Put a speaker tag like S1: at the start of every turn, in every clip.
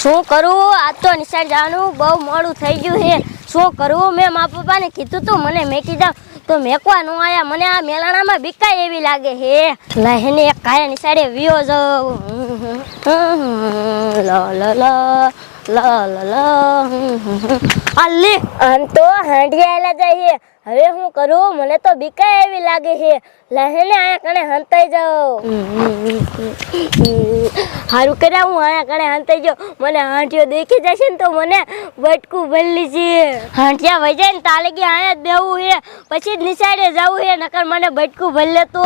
S1: શું કરું? આજ તો નિશાળ જવાનું બહુ મોડું થઈ ગયું છે. શું કરવું મેં મા પપ્પાને કીધું તું, મને મેકી જાવ તો મેકવા ન આયા. મને આ મેલાણામાં બીકાય એવી લાગે હે લહેને એક કાયા નિશાળે વિયો જાઉં. લ લ લ અલ્લી, આમ તો હાંડિયાએલા જાય છે હવે હું કરું? મને તો બીકાય એવી લાગે છે. લહેને આયા કણે હંતાઈ જાઉં. હારું કર્યા હું આયા કણે હંતાઈ ગયો મને હાંટિયો દેખી જશે ને તો મને બટકું ભરલી છે. હાંટિયા વહી જાય ને તાલે ગયા આયા જ દેવું છે પછી જ નિશાળે જવું છે નકર મને બટકું ભલે તો.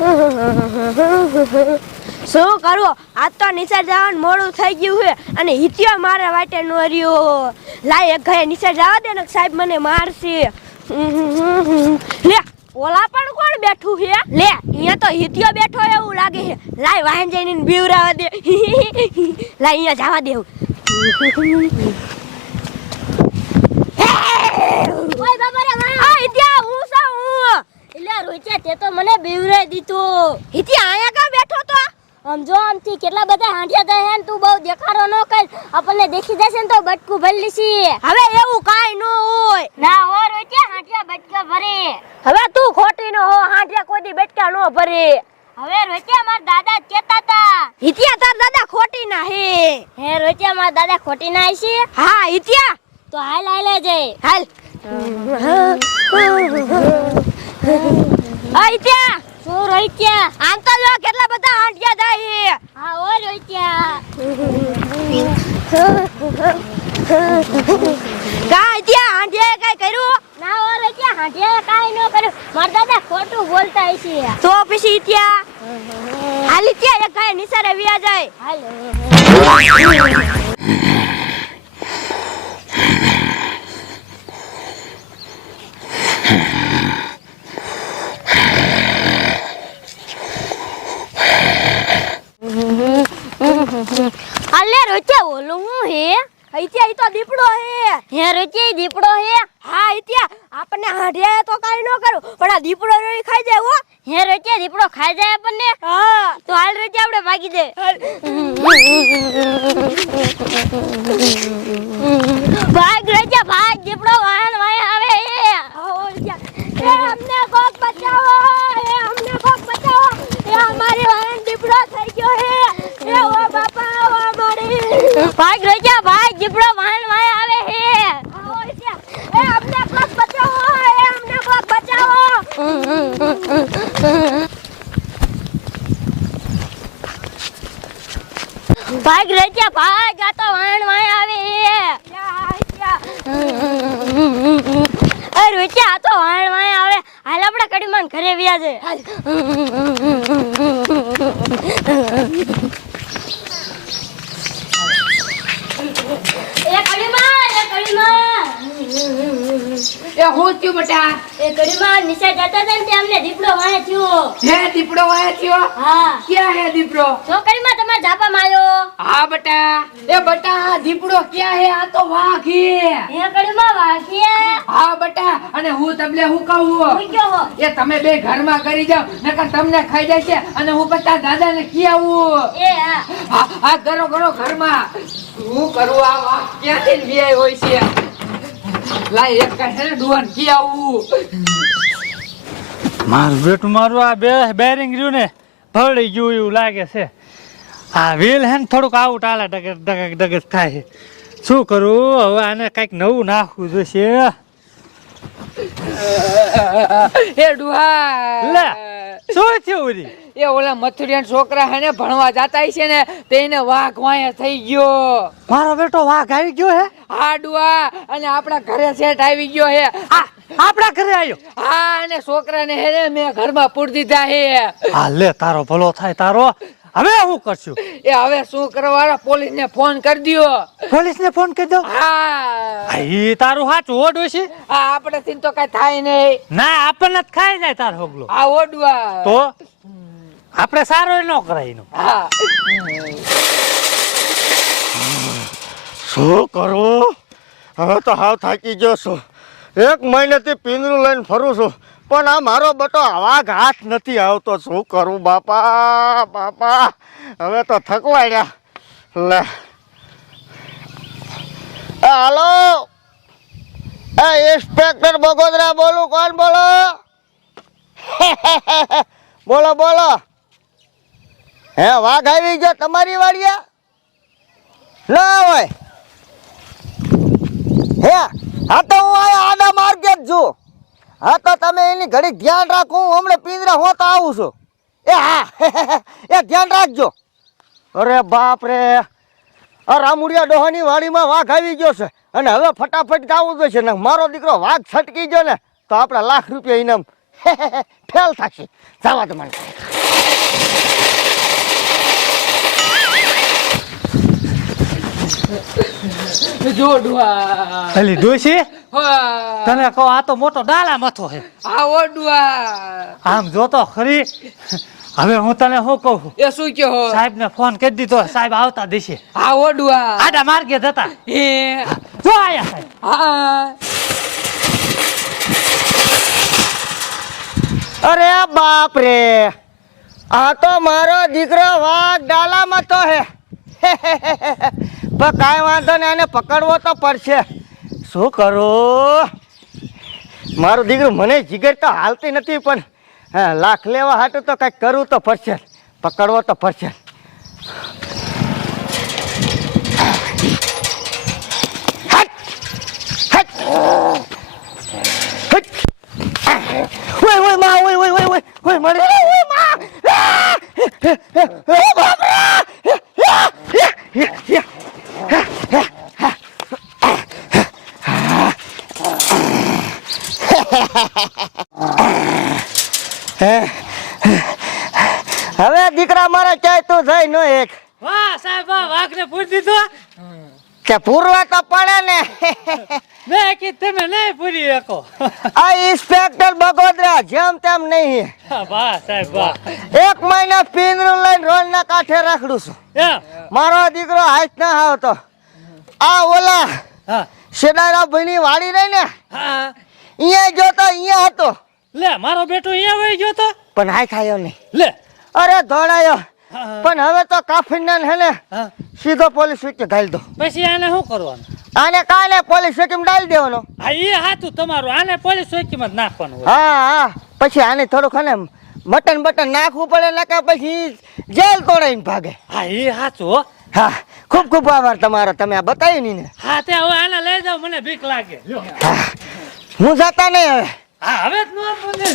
S2: શું કરવો આજ તો નિશાળ જવાનું મોડું થઈ ગયું છે અને હિત્યો મારા વાટે નો રહ્યો. લાય ઘરે નિશાળ જવા દે ને સાહેબ મને મારશે. લે, ઓલા પણ કોણ બેઠું હે? લે અહીંયા તો હિતિયો બેઠો એવું લાગે છે લાય વાહન જઈને બીવરાવા દે. લાય અહીંયા જવા દેવું
S1: ઓય બાબા રે વાહ!
S2: આ હિત્યા હું સા હું
S1: એટલે રોચ્યા તે તો મને બીવરાઈ દીધો.
S2: હિતિયા અહીંયા કા બેઠો તો?
S1: આમ જો આમથી કેટલા બધા હાંઠિયા થાય ને તું બહુ દેખાડો ન કર. આપણને દેખી જશે ને તો બટકું ભરી છે.
S2: હવે એવું કાઈ ન હોય.
S1: ના હો રોચ્યા હાંઠિયા બટકા ભરે.
S2: હવે તું ખોટી નો હો હાંઠિયા કોઈ બટકા નો ભરે.
S1: હવે રોચિયા મારા દાદા કેતા તા હતા.
S2: હિતિયા તાર દાદા ખોટી ના હે.
S1: હે રોચ્યા મારા દાદા ખોટી ના છે
S2: હા હિતિયા.
S1: તો હાલ હાલ જઈ.
S2: હાલ. આ હિતિયા.
S1: શું રોચ્યા
S2: આમ તો જો કેટલા બધા આંટિયા થાય
S1: હા, ઓ રોચ્યા
S2: કાઈ ત્યાં આંટિયા કઈ કર્યું?
S1: ના, ઓ રોચ્યા આંટિયા કાઈ ન કર્યું. મારા દાદા ખોટું બોલતા છે.
S2: તો પછી હિતિયા હાલી ત્યાં એક ગાય નિસારે વિયા જાય.
S1: હાલ. અલે રોચ્યા ઓલું હું હે?
S2: હિતિયા ઈ તો દીપડો હે.
S1: હે રોચ્યા દીપડો હે?
S2: હા હિતિયા આપણને હાંડિયા તો કાઈ ન કરું પણ આ દીપડો રોઈ ખાઈ જાય હો.
S1: હે રોચ્યા દીપડો ખાઈ જાય આપણને?
S2: હા.
S1: તો હાલ રોચ્યા આપણે ભાગી દે ભાગ રોચ્યા ભાગ દીપડો વાહન વાહન આવે હે
S2: એ અમને કોક બચાવો એ અમને કોક બચાવો એ અમારી વાહન દીપડો થઈ ગયો હે એ ઓ બાપા ઓ
S1: ભાગ રોચ્યા ભાગ દીપડો વાહન વાહન આવે હે.
S2: એ અમને કોક બચાવો એ અમને કોક બચાવો.
S1: ભાગ રોચ્યા ભાઈ આ તો વાહન વાહન આવે હે રોચ્યા આ તો વાહન વાહન આવે. હાલ આપણે કડીમાં ઘરે વ્યા એ
S3: હું થયું બેટા?
S1: એ કડીમાં નિશા જતા હતા ને તે અમને દીપડો વાહે થયો.
S3: હે દીપડો વાય થયો?
S1: હા.
S3: ક્યાં હે દીપડો?
S1: તો કડીમાં તમારા ઝાપામાં આવ્યો
S3: હા બેટા. એ બેટા દીપડો ક્યાં હે? આ તો વાઘી હે.
S1: કડીમાં વાઘીએ
S3: હા. બેટા. અને હું તમને હું કહું એ તમે બે ઘરમાં કરી જાવ નકર તમને ખાઈ જશે અને હું પછી દાદાને કી આવું?
S1: એ હા.
S3: હા ઘરો કરો ઘરમાં. હું કરું? આ વાઘ ક્યાંથી લઈ હોય છે? લાય એક છે ને ડુવાન કી આવું.
S4: મારું બેટ મારું આ બે બેરિંગ રહ્યું ને ભળી ગયું એવું લાગે છે. આ વ્હીલ હે ને થોડુંક આવું ટાલા ડગર ડગર ડગર થાય છે. શું કરું? હવે આને કંઈક નવું નાખવું જોઈશે.
S3: એ ડુહા.
S4: લે શું થયું
S3: એ ઓલા મથુરિયા છોકરા હે ને ભણવા જાતા છે ને તેને વાઘ વાયા થઈ ગયો.
S4: મારો બેટો વાઘ આવી ગયો હે?
S3: હા અને આપણા ઘરે સેટ આવી ગયો હે.
S4: આપણા ઘરે આવ્યો
S3: હા અને છોકરાને હે ને મેં ઘરમાં પૂર દીધા હે.
S4: હા લે તારો ભલો થાય તારો. હવે હું કરશું?
S3: એ હવે શું કરવાના? પોલીસ ને ફોન કરી દયો.
S4: પોલીસ ને ફોન કરી દો?
S3: હા.
S4: એ તારું હાચું ઓડું છે?
S3: આ આપણે થી તો કઈ થાય નહીં.
S4: ના આપણને જ ખાઈ જાય તારો હોગલો.
S3: આ ઓડવા
S4: તો? આપણે સારો ન કરાય એનો.
S3: હા.
S5: શું કરું? હવે તો હાવ થાકી ગયો છું. એક મહિનેથી પિંજરું લઈને ફરું છું. પણ આ મારો બટો આવા ઘાસ નથી આવતો. શું કરું બાપા બાપા? હવે તો થકવાડ્યા. લે. હાલો. એ ઇન્સ્પેક્ટર બગોદરા બોલું. કોણ બોલો? બોલો બોલો. હે, વાઘ આવી ગયો તમારી વાડિયા ના હોય. હે, હા તો હું આ આડા જ છું. હા તો તમે એની ઘડી ધ્યાન રાખો, હું હમણાં પિંજરા હો તો આવું છું. એ, હા એ, ધ્યાન રાખજો. અરે બાપ રે. આ રામુડિયા ડોહાની વાડીમાં વાઘ આવી ગયો છે. અને હવે ફટાફટ ગાવું જોઈશે. ને મારો દીકરો વાઘ છટકી ગયો ને, તો આપણે લાખ રૂપિયા ઇનામ ફેલ થશે. જવા દો મને.
S3: જો ડુઆ
S4: અલી ડોશી? તને કહો આ તો મોટો ડાલા મથો છે.
S3: આવો ડુઆ
S4: આમ જોતો ખરી? હવે હું તને શું કહું?
S3: એ શું કહો?
S4: સાહેબ ને ફોન કરી દીધો સાહેબ આવતા દેશે.
S3: આવો ડુઆ
S4: આડા માર્ગે જતા
S3: એ
S4: જો આયા સાહેબ.
S3: હા.
S5: અરે બાપ રે આ તો મારો દીકરો વાઘ ડાલામાં તો હે પણ કાંઈ વાંધો ને આને પકડવો તો પડશે. શું કરું? મારું દીકરું મને જીગર તો હાલતી નથી, પણ લાખ લેવા હાટું તો કંઈક કરવું તો પડશે. પકડવો તો પડશે હટ! હટ! હટ! ઓય ઓયમાં ઓય ઓય ઓય ઓય ઓય મરે ઓયમાં આ! ઓ બાપરા! હવે દીકરા મારા ચાય તું જઈ નો એક.
S4: વાહ સાહેબ વાઘ ને પૂરી દીધો
S5: કે પૂરવા તો પડે ને.
S4: મેં કે તમે નહીં પૂરી શકો.
S5: આ ઇન્સ્પેક્ટર બગોદરા જેમ તેમ નહીં.
S4: વાહ સાહેબ વાહ.
S5: એક મહિના પિંજરું લઈને રોડ ના કાંઠે રાખડું છું. મારો દીકરો હાથ ના આવતો. આ ઓલા શેડારા વાળી વાડી રહી ને અહીંયા જોતો અહીંયા હતો.
S4: લે મારો બેટો અહીંયા વહી ગયો તો?
S5: પણ હાય ખાયો નહીં.
S4: લે.
S5: અરે
S4: હા.
S5: પણ હવે તો કાફીના હે ને સીધો પોલીસ સ્વિચ ઢાળી દો.
S4: પછી આને શું કરવાનું?
S5: આને કાલે પોલીસ ચોકીમાં ડાલી દેવાનો?
S4: હા એ હાથું તમારું. આને પોલીસ ચોકીમાં નાખવાનું
S5: હા હા. પછી આને થોડુંક હે ને મટન બટન નાખવું પડે નકા પછી જેલ તોડાઈને ભાગે.
S4: હા એ હાચું હો.
S5: હા ખૂબ ખૂબ આભાર તમારો. તમે આ બતાવ્યું ને.
S4: હા તે હવે આને લઈ જાઓ મને બીક લાગે.
S5: હા. હું જતા નહીં હવે.
S4: હા હવે જ નો બોલે